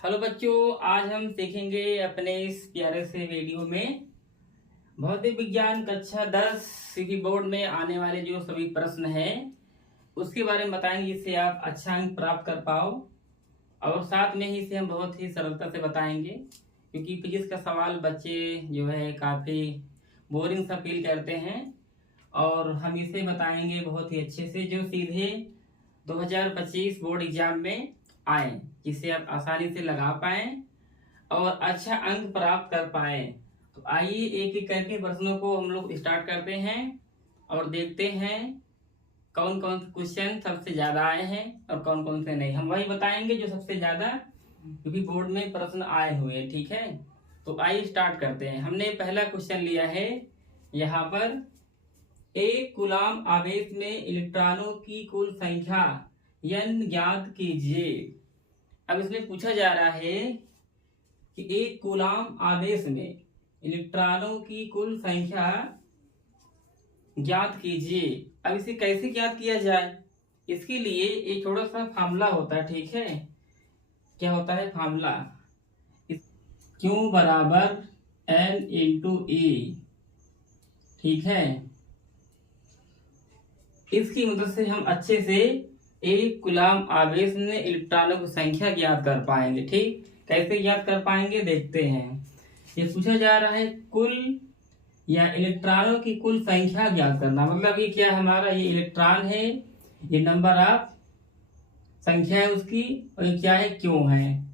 Hello बच्चों, आज हम सीखेंगे अपने इस प्यारे से वीडियो में भौतिक विज्ञान कक्षा 10 सीपी बोर्ड में आने वाले जो सभी प्रश्न हैं उसके बारे में बताएंगे, जिससे आप अच्छा अंक प्राप्त कर पाओ। और साथ में ही इसे हम बहुत ही सरलता से बताएंगे, क्योंकि फिजिक्स का सवाल बच्चे जो है काफ़ी बोरिंग सा फील करते हैं। और हम इसे बताएंगे बहुत ही अच्छे से, जो सीधे 2025 बोर्ड एग्जाम में आए, जिसे आप आसानी से लगा पाएं और अच्छा अंक प्राप्त कर पाएं। तो आइए एक एक करके प्रश्नों को हम लोग स्टार्ट करते हैं और देखते हैं कौन कौन से क्वेश्चन सबसे ज्यादा आए हैं और कौन कौन से नहीं। हम वही बताएंगे जो सबसे ज्यादा, क्योंकि बोर्ड में प्रश्न आए हुए हैं। ठीक है, तो आइए स्टार्ट करते हैं। हमने पहला क्वेश्चन लिया है यहाँ पर, एक कूलाम आवेश में इलेक्ट्रॉनों की कुल संख्या n ज्ञात कीजिए। अब इसमें पूछा जा रहा है कि एक कूलाम आवेश में इलेक्ट्रॉनों की कुल संख्या ज्ञात कीजिए। अब इसे कैसे ज्ञात किया जाए, इसके लिए एक थोड़ा सा फार्मूला होता है। ठीक है, क्या होता है फार्मूला? Q बराबर N इंटू E। ठीक है, इसकी मदद से हम अच्छे से एक कूलाम आवेश में इलेक्ट्रॉनों की संख्या ज्ञात कर पाएंगे। ठीक, कैसे ज्ञात कर पाएंगे देखते हैं। ये पूछा जा रहा है कुल या इलेक्ट्रॉनों की कुल संख्या ज्ञात करना। मतलब ये क्या है हमारा, ये इलेक्ट्रॉन है, ये नंबर ऑफ संख्या है उसकी, और ये क्या है क्यों है।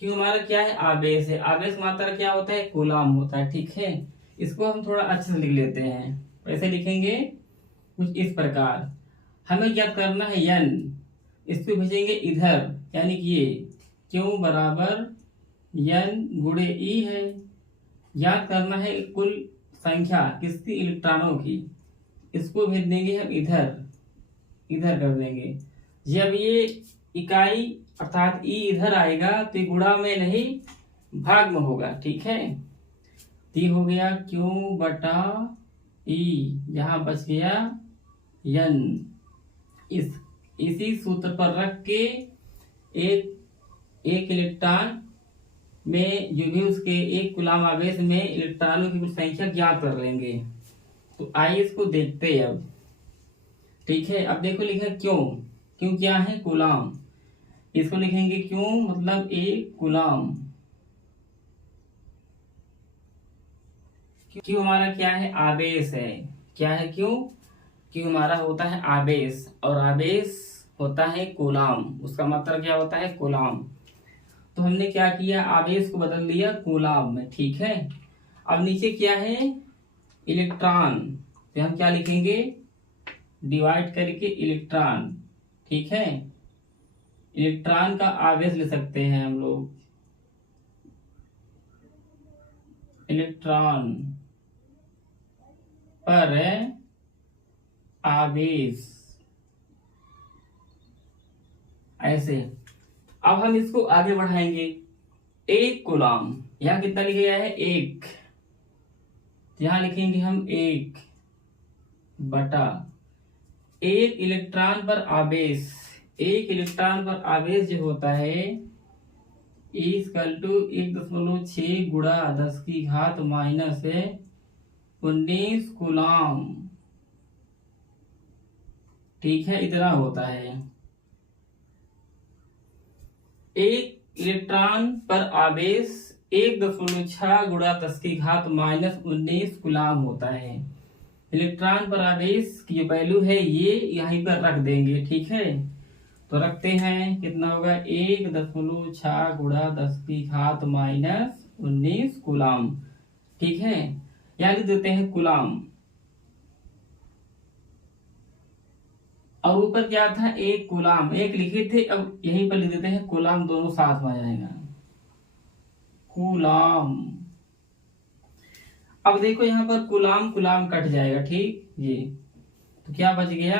क्यों हमारा क्या है आवेश है। आवेश मात्रा क्या होता है, कूलाम होता है। ठीक है, इसको हम थोड़ा अच्छे से लिख लेते हैं। कैसे लिखेंगे, कुछ इस प्रकार। हमें ज्ञात करना है n, इसको भेजेंगे इधर, यानी कि ये Q बराबर n गुणे E है। ज्ञात करना है कुल संख्या किसकी, इलेक्ट्रॉनों की। इसको भेज देंगे हम इधर, इधर कर देंगे। जब ये इकाई अर्थात E इधर आएगा तो ये गुणा में नहीं भाग में होगा। ठीक है, तो ये हो गया Q बटा E, यहाँ बच गया n। इसी सूत्र पर रख के एक इलेक्ट्रॉन में जो भी उसके एक कूलाम आवेश में इलेक्ट्रॉनों की कुछ संख्या ज्ञात कर लेंगे। तो आइए इसको देखते हैं अब। ठीक है, अब देखो लिखा क्यों। क्यों क्या है, कूलाम। इसको लिखेंगे क्यों मतलब एक कूलाम। क्यों हमारा क्या है, आवेश है। क्या है क्यों, क्यों हमारा होता है आवेश, और आवेश होता है कूलाम। उसका मतलब क्या होता है, कूलाम। तो हमने क्या किया, आवेश को बदल दिया कूलाम में। ठीक है, अब नीचे क्या है, इलेक्ट्रॉन। तो हम क्या लिखेंगे, डिवाइड करके इलेक्ट्रॉन। ठीक है, इलेक्ट्रॉन का आवेश ले सकते हैं हम लोग, इलेक्ट्रॉन पर आवेश, ऐसे। अब हम इसको आगे बढ़ाएंगे। एक कूलाम, यहाँ कितना लिखा गया है, एक। यहां लिखेंगे हम एक बटा एक इलेक्ट्रॉन पर आवेश। एक इलेक्ट्रॉन पर आवेश जो होता है = 1.6 गुणा 10 की घात -19 कूलाम। ठीक है, इतना होता है। एक इलेक्ट्रॉन पर आवेश 1.6 गुणा 10 की घात -19 कूलाम होता है। इलेक्ट्रॉन पर आवेश की जो वैल्यू है ये यहीं पर रख देंगे। ठीक है, तो रखते हैं, कितना होगा 1.6 गुणा 10 की घात -19 कूलाम। ठीक है, यहाँ लिख देते हैं कूलाम, और ऊपर क्या था, एक कूलाम। एक लिखे थे, अब यहीं पर लिख देते हैं कूलाम, दोनों साथ में आ जाएगा, कूलाम। अब देखो यहाँ पर कूलाम कूलाम कट जाएगा। ठीक, ये तो क्या बच गया,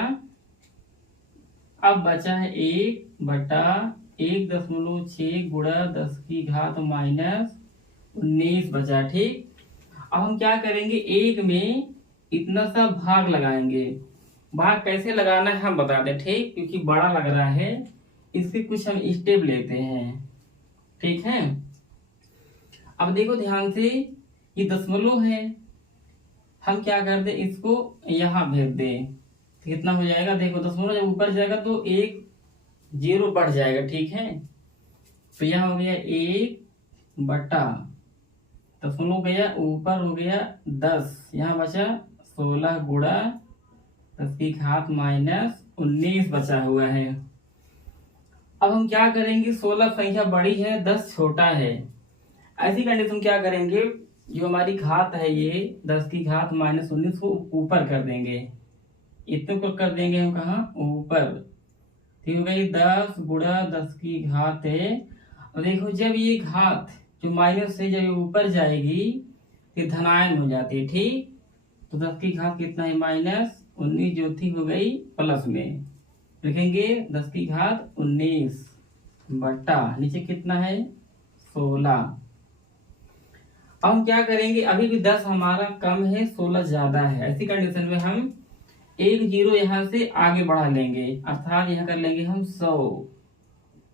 अब बचा है 1 बटा 1.6 गुणा 10 की घात -19 बचा। ठीक, अब हम क्या करेंगे, एक में इतना सा भाग लगाएंगे। भाग कैसे लगाना है हम बता दें। ठीक, क्योंकि बड़ा लग रहा है, इसके कुछ हम स्टेप लेते हैं। ठीक है। अब देखो ध्यान से, ये दशमलव है, हम क्या कर दे, इसको यहाँ भेज दे तो कितना हो जाएगा। देखो दशमलव जब ऊपर जाएगा तो एक जीरो बढ़ जाएगा, ठीक है। तो यहाँ हो गया 1 बटा दशमलव गया ऊपर हो गया 10, यहाँ बचा 16 गुणा 10 की घात -19 बचा हुआ है। अब हम क्या करेंगे, 16 संख्या बड़ी है, 10 छोटा है। ऐसी कंडीशन क्या करेंगे, जो हमारी घात है ये 10 की घात -19 को ऊपर कर देंगे। इतने को कर देंगे हम कहाँ, ऊपर। ठीक हो गई, 10 गुणा 10 की घात है। और देखो जब ये घात जो माइनस से जब ऊपर जाएगी तो धनायन हो जाती है, ठीक। तो 10 की घात कितना है, -19 जो थी हो गई प्लस में, लिखेंगे 10 की घात 19 बटा नीचे कितना है 16। अब हम क्या करेंगे, अभी भी 10 हमारा कम है, 16 ज्यादा है। ऐसी कंडीशन में हम एक जीरो यहाँ से आगे बढ़ा लेंगे, अर्थात यहाँ कर लेंगे हम 100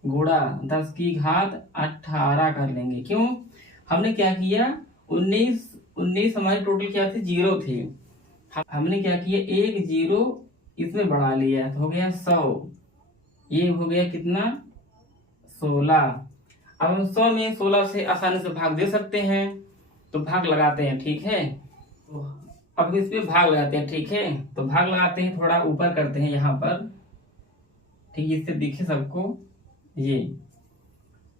गुणा 10 की घात 18 कर लेंगे। क्यों, हमने क्या किया, 19 हमारे टोटल क्या थे, जीरो थे। हमने क्या किया, एक जीरो इसमें बढ़ा लिया तो हो गया 100, ये हो गया कितना 16। अब हम 100 में 16 से आसानी से भाग दे सकते हैं, तो भाग लगाते हैं, ठीक है। अब इसमें भाग लगाते हैं, ठीक है। तो भाग लगाते हैं, थोड़ा ऊपर करते हैं यहाँ पर, ठीक, इससे दिखे सबको ये।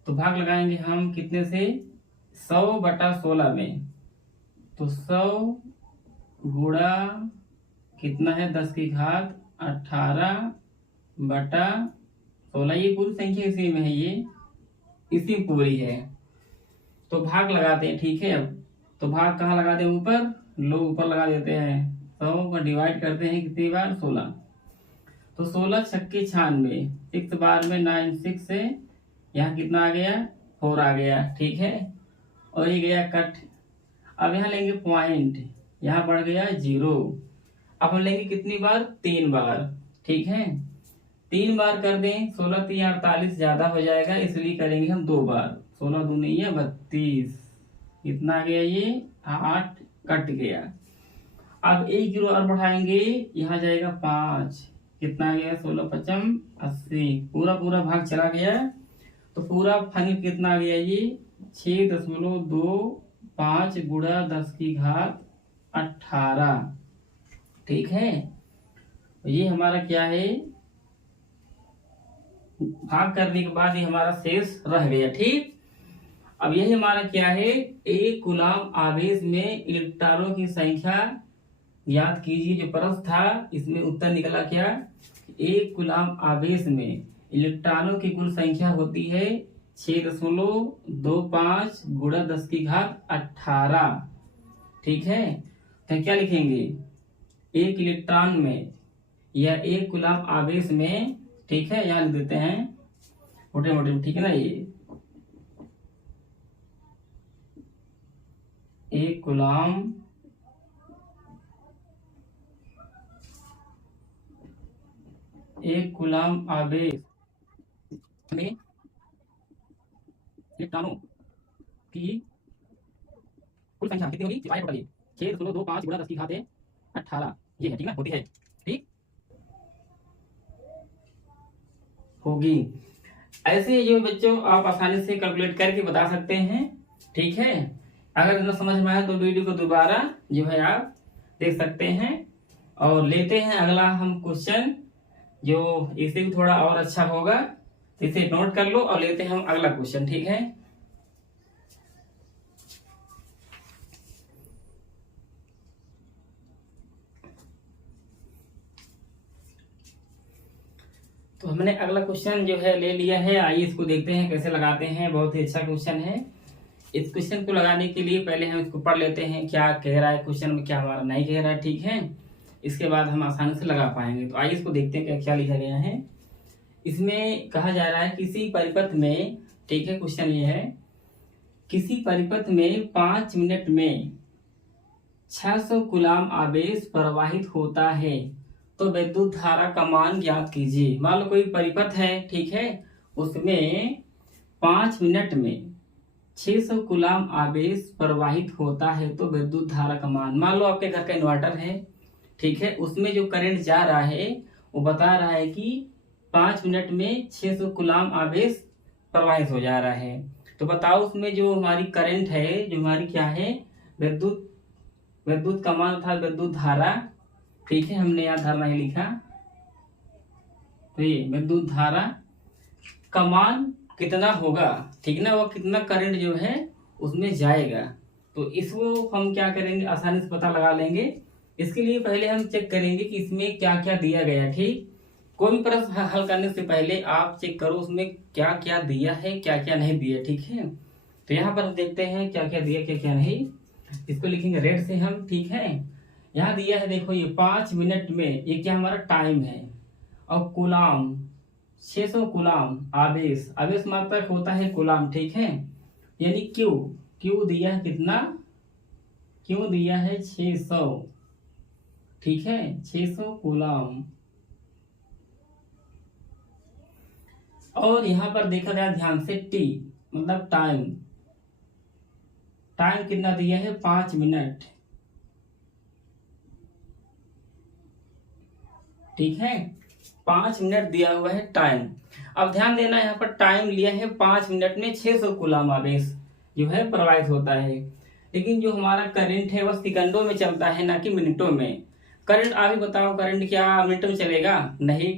तो भाग लगाएंगे हम कितने से, 100 बटा 16 में। तो 100 गुणा कितना है 10 की घात 18 बटा 16, ये पूरी संख्या इसी में है, ये इसी में पूरी है। तो भाग लगाते हैं, ठीक है। अब तो भाग कहाँ लगा दे, ऊपर, लो ऊपर लगा देते हैं। 100 का डिवाइड करते हैं कितनी बार, 16। तो 16 छक्के 96, 6 बार में 9 6 से यहाँ कितना आ गया 4 आ गया, ठीक है। और ये गया कट। अब यहाँ लेंगे पॉइंट, यहाँ बढ़ गया 0। अब हम लेंगे कितनी बार, 3 बार, ठीक है। 3 बार कर दें, 16 3 48 ज्यादा हो जाएगा, इसलिए करेंगे हम 2 बार। 16 दूनी है 32, कितना आ गया ये 8 कट गया। अब एक जीरो और बढ़ाएंगे, यहाँ जाएगा 5, कितना आ गया 16 55 80, पूरा पूरा भाग चला गया। तो पूरा फाइनल कितना आ गया ये 6.25 गुणा 10 की घात 18, ठीक है। ये हमारा क्या है, भाग करने के बाद ये हमारा शेष रह गया, ठीक। अब यही हमारा क्या है, एक कूलम आवेश में इलेक्ट्रॉनों की संख्या ज्ञात कीजिए। जो प्रश्न था इसमें उत्तर निकला क्या, एक कूलम आवेश में इलेक्ट्रॉनों की कुल संख्या होती है 6.25 गुणा 10 की घात 18, ठीक है। तो क्या लिखेंगे, एक इलेक्ट्रॉन में या एक कूलम आवेश में, ठीक है, यहाँ लिख देते हैं मोटे मोटे, ठीक है ना। ये एक कूलम आवेश में इलेक्ट्रॉनों की कुल संख्या कितनी होगी, 6.25 गुणा 10 की घात 18, ये है, ठीक है, होती है, ठीक होगी। ऐसे जो बच्चों आप आसानी से कैलकुलेट करके बता सकते हैं, ठीक है। अगर न समझ में आए तो वीडियो को दोबारा जो है आप देख सकते हैं। और लेते हैं अगला हम क्वेश्चन, जो इससे भी थोड़ा और अच्छा होगा, तो इसे नोट कर लो और लेते हैं हम अगला क्वेश्चन, ठीक है। तो हमने अगला क्वेश्चन जो है ले लिया है, आइए इसको देखते हैं कैसे लगाते हैं। बहुत ही अच्छा क्वेश्चन है। इस क्वेश्चन को लगाने के लिए पहले हम इसको पढ़ लेते हैं, क्या कह रहा है क्वेश्चन में, क्या हमारा नहीं कह रहा है, ठीक है। इसके बाद हम आसानी से लगा पाएंगे। तो आइए इसको देखते हैं क्या क्या लिखा गया है। इसमें कहा जा रहा है किसी परिपथ में, ठीक है, क्वेश्चन ये है, किसी परिपथ में 5 मिनट में 600 कूलम आवेश प्रवाहित होता है, तो विद्युत धारा का मान ज्ञात कीजिए। मान लो कोई परिपथ है, ठीक है, उसमें 5 मिनट में 600 कूलाम आवेश प्रवाहित होता है तो विद्युत धारा का मान, मान लो आपके घर का इन्वर्टर है, ठीक है, उसमें जो करंट जा रहा है वो बता रहा है कि 5 मिनट में 600 कूलाम आवेश प्रवाहित हो जा रहा है। तो बताओ उसमें जो हमारी करंट है, जो हमारी क्या है, विद्युत का मान था विद्युत धारा, ठीक है, हमने यहाँ धारा नहीं लिखा, तो ये विद्युत धारा का मान कितना होगा, ठीक ना, वो कितना करंट जो है उसमें जाएगा। तो इसको हम क्या करेंगे, आसानी से पता लगा लेंगे। इसके लिए पहले हम चेक करेंगे कि इसमें क्या क्या दिया गया, ठीक। कोई भी प्रश्न हल करने से पहले आप चेक करो उसमें क्या क्या दिया है, क्या क्या नहीं दिया, ठीक है। तो यहाँ पर देखते हैं क्या क्या दिया, क्या क्या नहीं। इसको लिखेंगे रेड से हम, ठीक है। यहाँ दिया है, देखो ये 5 मिनट में, ये क्या हमारा टाइम है, और कूलाम 600 कूलाम आवेश, आवेश मात्रक होता है कूलाम, ठीक है। यानी क्यू दिया है कितना, क्यू दिया है 600, ठीक है, 600 कूलाम। और यहां पर देखा गया ध्यान से टी मतलब टाइम, टाइम कितना दिया है 5 मिनट, ठीक है, 5 मिनट दिया हुआ है टाइम। अब ध्यान देना, यहाँ पर टाइम लिया है 5 मिनट में 600 कूलाम आवेश जो है प्रवाहित होता है, लेकिन जो हमारा करंट है वह सेकंडों में चलता है ना कि मिनटों में। करंट आप ही बताओ, करंट क्या मिनटों में चलेगा, नहीं,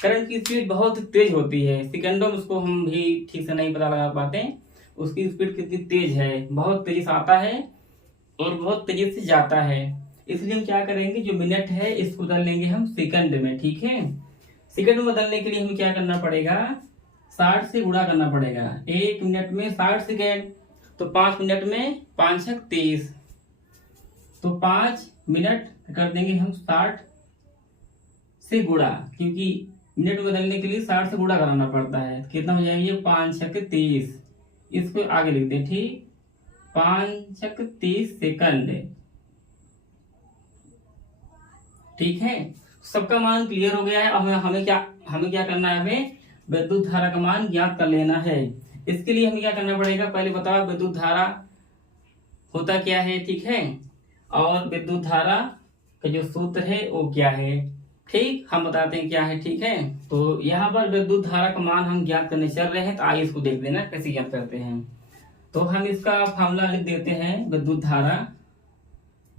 करंट की स्पीड बहुत तेज होती है, सेकंडों में उसको हम भी ठीक से नहीं पता लगा पाते, उसकी स्पीड कितनी तेज है, बहुत तेजी से आता है और बहुत तेजी से जाता है। इसलिए हम क्या करेंगे, जो मिनट है इसको बदल लेंगे हम सेकंड में, ठीक है। सेकंड में बदलने के लिए हमें क्या करना पड़ेगा, 60 से गुणा करना पड़ेगा। 1 मिनट में 60 सेकेंड, तो 5 मिनट में 5 छक 30, तो 5 मिनट कर देंगे हम 60 से गुणा, क्योंकि मिनट बदलने के लिए 60 से गुणा कराना पड़ता है। कितना हो जाएगा ये, 5 छक 30, इसको आगे लिख दें, ठीक, 5 छक 30 सेकंड, ठीक है। सबका मान क्लियर हो गया है। अब हमें क्या करना है, हमें विद्युत धारा का मान ज्ञात कर लेना है। इसके लिए हमें क्या करना पड़ेगा, पहले बताओ विद्युत धारा होता क्या है, ठीक है, और विद्युत धारा का जो सूत्र है वो क्या है, ठीक, हम बताते हैं क्या है, ठीक है। तो यहाँ पर विद्युत धारा का मान हम ज्ञात करने चल रहे हैं, तो आइए इसको देख लेना कैसे ज्ञात करते हैं। तो हम इसका फॉर्मूला लिख देते हैं, विद्युत धारा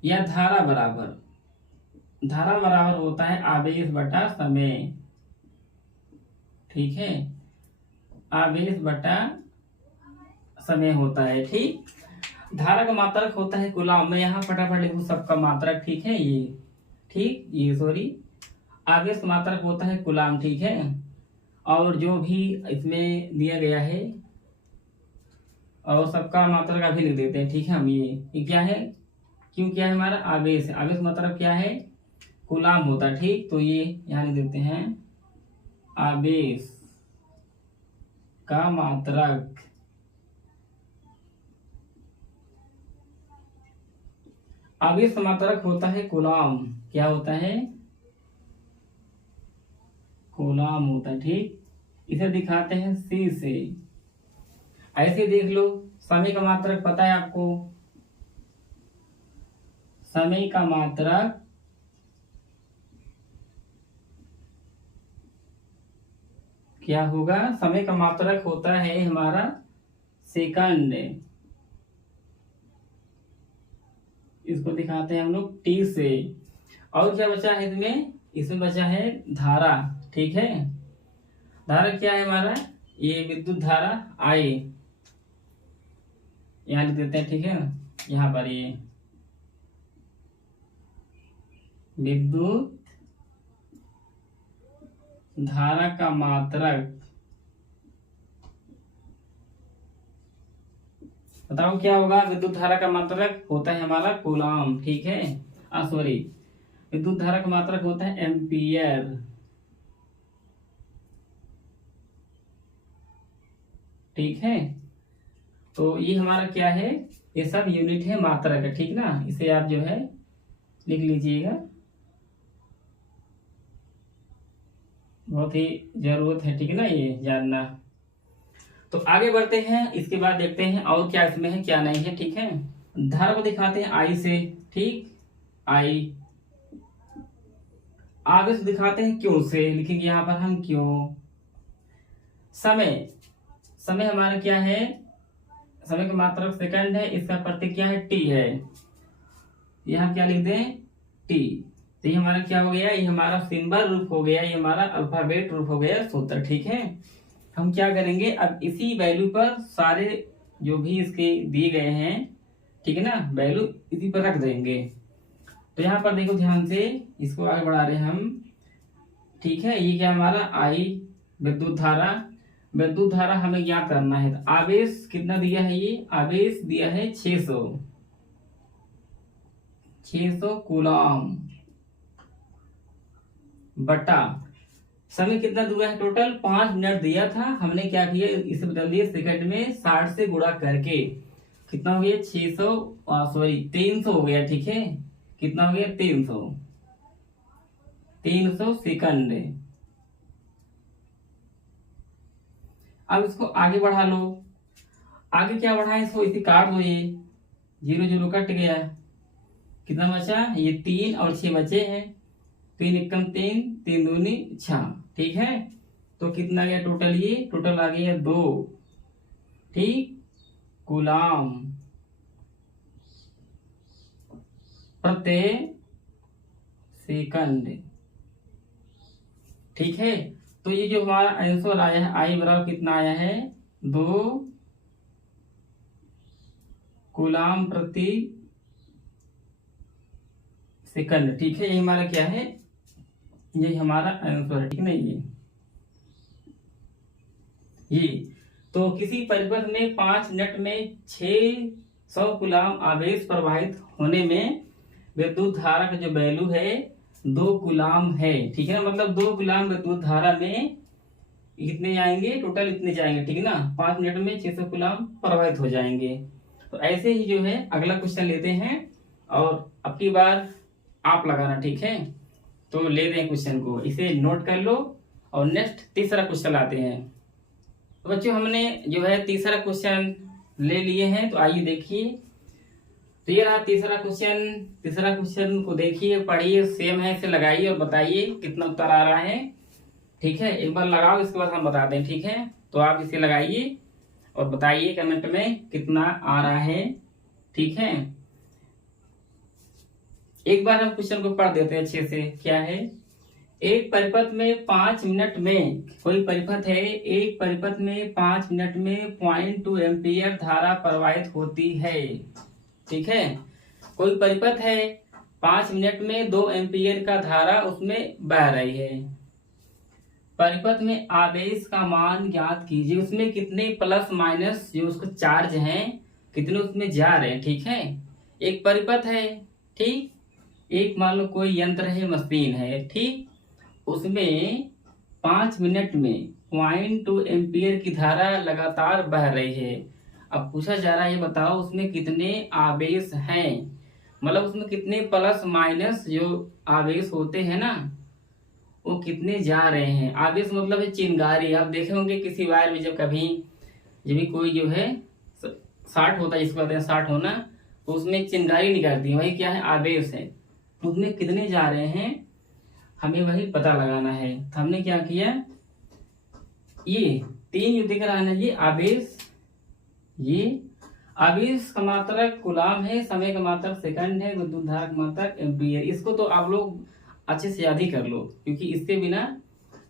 या धारा बराबर होता है आवेश बटा समय, ठीक है, आवेश बटा समय होता है, ठीक। धारा का मात्रक होता है कूलाम, मैं यहाँ फटाफट लिखूं सबका मात्रक, ठीक है, ये ठीक, ये सॉरी, आवेश का मात्रक होता है कूलाम, ठीक है। और जो भी इसमें दिया गया है और सबका मात्रक अभी लिख देते हैं, ठीक है। हम ये क्या है, क्यों क्या है हमारा आवेश, आवेश मतलब क्या है, कूलाम होता है, ठीक। तो ये यहाँ लिख देते हैं आवेश का मात्रक, आवेश का मात्रक होता है कूलाम, क्या होता है, कूलाम होता है, ठीक। इसे दिखाते हैं सी से, ऐसे देख लो, समय का मात्रक पता है आपको, समय का मात्रक क्या होगा, समय का मात्रक होता है हमारा सेकंड, इसको दिखाते हैं हम लोग टी से। और क्या बचा है इसमें बचा है धारा, ठीक है। धारा क्या है हमारा, ये विद्युत धारा आई, यहाँ लिख देते हैं, ठीक है, यहाँ पर ये विद्युत धारा का मात्रक, बताओ क्या होगा, विद्युत धारा का मात्रक होता है हमारा कूलाम, ठीक है, सॉरी, विद्युत धारा का मात्रक होता है एम्पियर, ठीक है। तो ये हमारा क्या है, ये सब यूनिट है मात्रक है, ठीक ना, इसे आप जो है लिख लीजिएगा, बहुत ही जरूरत है, ठीक है ना, ये जानना। तो आगे बढ़ते हैं, इसके बाद देखते हैं और क्या इसमें है क्या नहीं है। ठीक है, धारा को दिखाते हैं आई से। ठीक, आई। आगे से दिखाते हैं क्यों से, लिखेंगे यहाँ पर हम क्यों। समय, समय हमारा क्या है, समय का मात्रक सेकंड है, इसका प्रतीक क्या है, टी है। यहाँ क्या लिख दें, टी। तो ये हमारा क्या हो गया, ये हमारा सिंबल रूप हो गया, ये हमारा अल्फाबेट रूप हो गया सूत्र। ठीक है, हम क्या करेंगे, अब इसी वैल्यू पर सारे जो भी इसके दिए गए हैं, ठीक है ना, वैल्यू इसी पर रख देंगे। तो यहाँ पर देखो ध्यान से, इसको आगे बढ़ा रहे हैं हम। ठीक है, ये क्या हमारा आई विद्युत धारा, विद्युत धारा हमें ज्ञात करना है। तो आवेश कितना दिया है, ये आवेश दिया है 600 कूलम बटा समय कितना दिया है, टोटल 5 मिनट दिया था, हमने क्या किया, इसे बदल दिया सेकंड में 60 से गुणा करके। कितना हो गया, 300 हो गया। ठीक है, कितना हो गया, 300 सेकंड। अब इसको आगे बढ़ा लो, आगे क्या बढ़ा है, इसको इसे काट दो, ये 0 0 कट गया, कितना बचा, ये 3 और 6 बचे हैं, 3 एकम 3, 3 दूनी 6। ठीक है, तो कितना गया टोटल, ये टोटल आ गया 2, ठीक, कूलम प्रति सेकंड। ठीक है, तो ये जो हमारा आंसर आया है, आई बराबर कितना आया है, 2 कूलम प्रति सेकंड। ठीक है, ये हमारा क्या है, ये हमारा आंसर है। ठीक है, ये तो किसी परिपथ में 5 मिनट में 600 कूलम आवेश प्रवाहित होने में विद्युत धारा का जो वैल्यू है 2 कूलम है। ठीक है ना, मतलब 2 कूलम विद्युत धारा में कितने जाएंगे, टोटल इतने जाएंगे। ठीक है ना, 5 मिनट में 600 कूलम प्रवाहित हो जाएंगे। तो ऐसे ही जो है अगला क्वेश्चन लेते हैं, और अब की बार आप लगाना। ठीक है, तो लेते हैं क्वेश्चन को, इसे नोट कर लो, और नेक्स्ट तीसरा क्वेश्चन लाते हैं। तो बच्चों हमने जो है तीसरा क्वेश्चन ले लिए हैं, तो आइए देखिए। तो ये रहा तीसरा क्वेश्चन। तीसरा क्वेश्चन को देखिए, पढ़िए, सेम है, इसे लगाइए और बताइए कितना उत्तर आ रहा है। ठीक है, एक बार लगाओ, इसके बाद हम बताते हैं। ठीक है, तो आप इसे लगाइए और बताइए कमेंट में कितना आ रहा है। ठीक है, एक बार हम क्वेश्चन को पढ़ देते हैं अच्छे से। क्या है, एक परिपथ में 5 मिनट में, कोई परिपथ है, एक परिपथ में 5 मिनट में 0.2 एम्पियर धारा प्रवाहित होती है। ठीक है, कोई परिपथ है, 5 मिनट में 2 एम्पियर का धारा उसमें बह रही है। परिपथ में आवेश का मान ज्ञात कीजिए, उसमें कितने प्लस माइनस जो उसको चार्ज हैं कितने उसमें जा रहे हैं। ठीक है, एक परिपथ है, ठीक, एक मान लो कोई यंत्र है, मशीन है, ठीक, उसमें 5 मिनट में 0.2 एम्पियर की धारा लगातार बह रही है। अब पूछा जा रहा है, ये बताओ उसमें कितने आवेश हैं, मतलब उसमें कितने प्लस माइनस जो आवेश होते हैं ना, वो कितने जा रहे हैं। आवेश मतलब है चिंगारी। आप देखे होंगे किसी वायर में जब भी कोई जो है शॉर्ट होता है, जिसको कहते हैं शॉर्ट होना, तो उसमें चिंगारी निकलती है, वही क्या है, आवेश है। तो उसमें कितने जा रहे हैं हमें वही पता लगाना है। तो हमने क्या किया, ये 3 जो दिख रहा है ना, ये आवेश का मात्रक कूलम है, समय का मात्रक सेकंड है, विद्युत धारा का मात्रक एम्पियर। इसको तो आप लोग अच्छे से याद ही कर लो, क्योंकि इसके बिना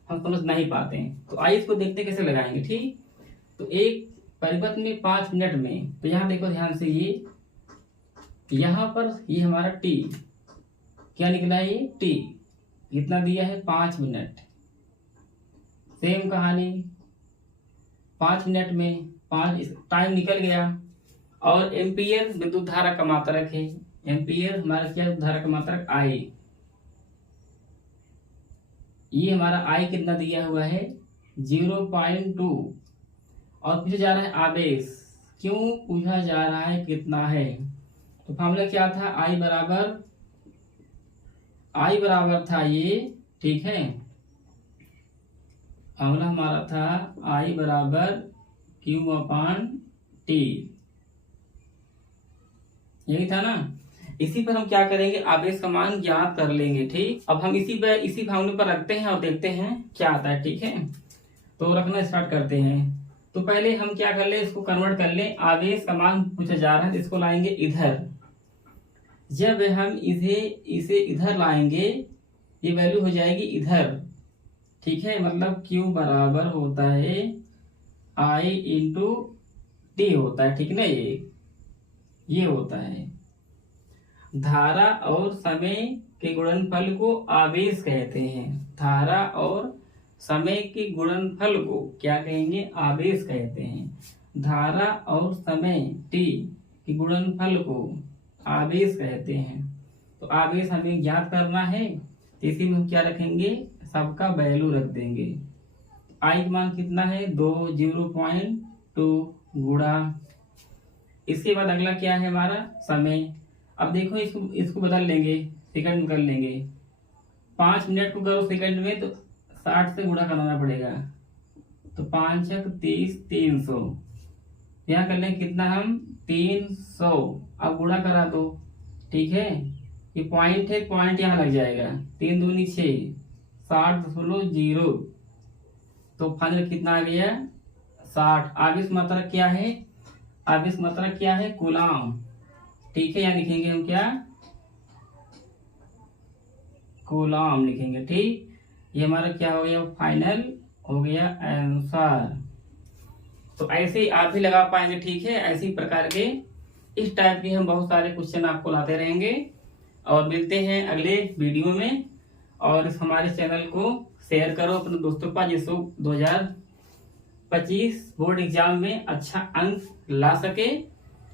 हम समझ नहीं पाते हैं। तो आइए इसको देखते कैसे लगाएंगे। ठीक, तो एक परिपथ में 5 मिनट में, तो यहाँ देखो ध्यान से, ये यहाँ पर ये हमारा टी क्या निकला है, ये टी कितना दिया है, 5 मिनट। सेम कहानी, 5 मिनट में 5 टाइम निकल गया। और एम्पियर विद्युत धारा का मात्रक है, एम्पियर हमारा क्या धारा का मात्रक आई। ये हमारा आई कितना दिया हुआ है, 0.2। और पूछा जा रहा है आवेश, क्यों पूछा जा रहा है कितना है। तो फॉर्मूला क्या था, आई बराबर था ये, ठीक है, फॉर्मूला हमारा था आई बराबर Q/T, यही था ना। इसी पर हम क्या करेंगे, आवेश का मान ज्ञात कर लेंगे। ठीक, अब हम इसी फार्मूले पर रखते हैं और देखते हैं क्या आता है। ठीक है, तो रखना स्टार्ट करते हैं। तो पहले हम क्या कर ले, इसको कन्वर्ट कर ले। आवेश का मान पूछा जा रहा है तो इसको लाएंगे इधर। जब हम इसे इधर लाएंगे, ये वैल्यू हो जाएगी इधर। ठीक है, मतलब Q बराबर होता है I इंटू T होता है। ठीक ना, ये होता है। धारा और समय के गुणनफल को आवेश कहते हैं। धारा और समय के गुणनफल को क्या कहेंगे, आवेश कहते हैं। धारा और समय T के गुणनफल को आवेश कहते हैं। तो आवेश हमें ज्ञात करना है, तो इसी में हम क्या रखेंगे, सबका वैल्यू रख देंगे। आई का मान कितना है, 0.2 गुणा। इसके बाद अगला क्या है हमारा, समय। अब देखो इसको बदल लेंगे, सेकंड में कर लेंगे। 5 मिनट को करो सेकंड में तो 60 से गुणा कराना पड़ेगा। तो 5 × 30, 300। यहाँ कर लेंगे कितना हम, 300। अब गुणा करा दो। ठीक है, ये पॉइंट है, पॉइंट यहाँ लग जाएगा। 3 दूनी 6, 60.0। तो फाइनल कितना आ गया, 60। आवेश मात्रा क्या है, आवेश मात्रा क्या है, कूलाम। ठीक है, यहाँ लिखेंगे हम क्या, कूलाम लिखेंगे। ठीक, ये हमारा क्या हो गया, फाइनल हो गया आंसर। तो ऐसे ही आप भी लगा पाएंगे। ठीक है, ऐसी प्रकार के इस टाइप के हम बहुत सारे क्वेश्चन आपको लाते रहेंगे। और मिलते हैं अगले वीडियो में। और इस हमारे चैनल को शेयर करो अपने दोस्तों का, जिसको 2025 बोर्ड एग्जाम में अच्छा अंक ला सके।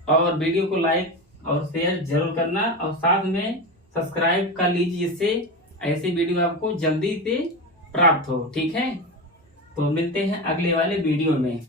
और वीडियो को लाइक और शेयर जरूर करना, और साथ में सब्सक्राइब कर लीजिए, जिससे ऐसे वीडियो आपको जल्दी से प्राप्त हो। ठीक है, तो मिलते हैं अगले वाले वीडियो में।